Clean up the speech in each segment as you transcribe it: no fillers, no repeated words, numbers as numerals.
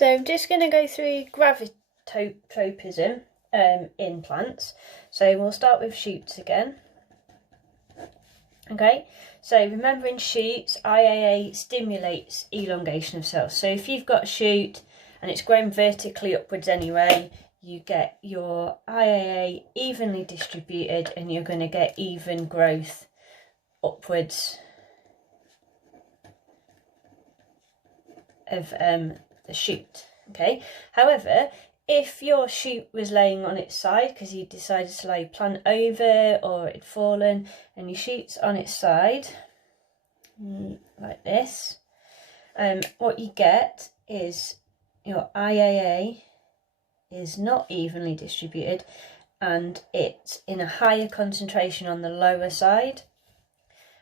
So I'm just going to go through gravitropism in plants. So we'll start with shoots again. Okay, so remember in shoots, IAA stimulates elongation of cells. So if you've got a shoot and it's growing vertically upwards anyway, you get your IAA evenly distributed and you're going to get even growth upwards of the shoot. Okay, however, if your shoot was laying on its side because you decided to lay plant over or it had fallen and your shoot's on its side like this, what you get is your IAA is not evenly distributed and it's in a higher concentration on the lower side.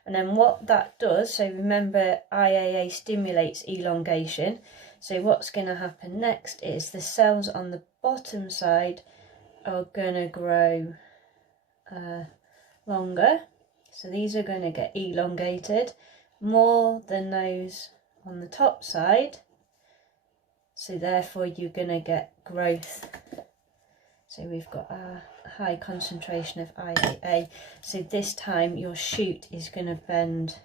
And then what that does, so remember IAA stimulates elongation, so what's going to happen next is the cells on the bottom side are going to grow longer. So these are going to get elongated more than those on the top side. So therefore you're going to get growth. So we've got a high concentration of IAA. So this time your shoot is going to bend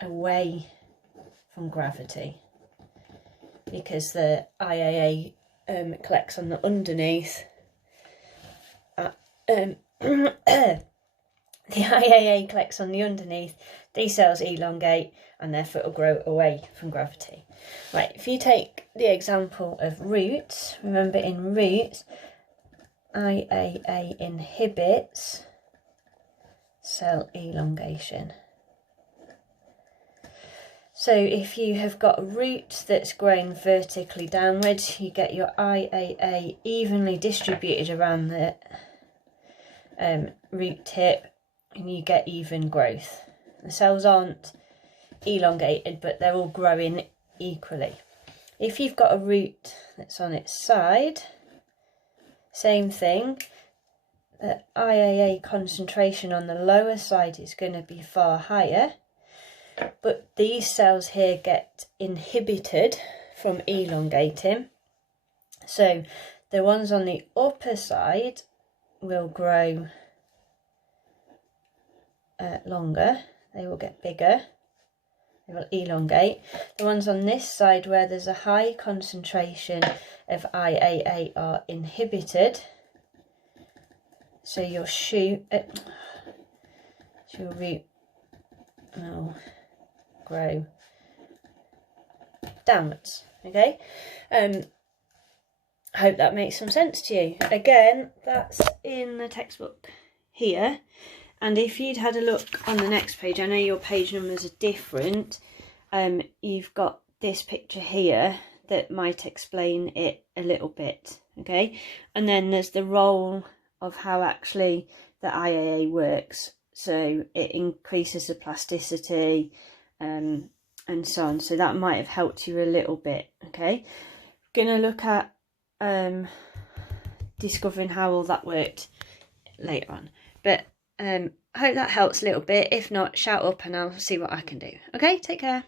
away from gravity because the IAA collects on the underneath. The IAA collects on the underneath, these cells elongate and therefore it will grow away from gravity. Right, if you take the example of roots, remember in roots, IAA inhibits cell elongation. So if you have got a root that's growing vertically downwards, you get your IAA evenly distributed around the root tip and you get even growth. The cells aren't elongated but they're all growing equally. If you've got a root that's on its side, same thing, the IAA concentration on the lower side is going to be far higher, but these cells here get inhibited from elongating. So the ones on the upper side will grow longer, they will get bigger, they will elongate. The ones on this side where there's a high concentration of IAA are inhibited. So your your root will grow downwards. Okay, I hope that makes some sense to you. Again, that's in the textbook here. And if you'd had a look on the next page, I know your page numbers are different, you've got this picture here that might explain it a little bit, okay? And then there's the role of how actually the IAA works. So it increases the plasticity and so on. So that might have helped you a little bit, okay? Going to look at discovering how all that worked later on. But I hope that helps a little bit. If not, shout up and I'll see what I can do. Okay, take care.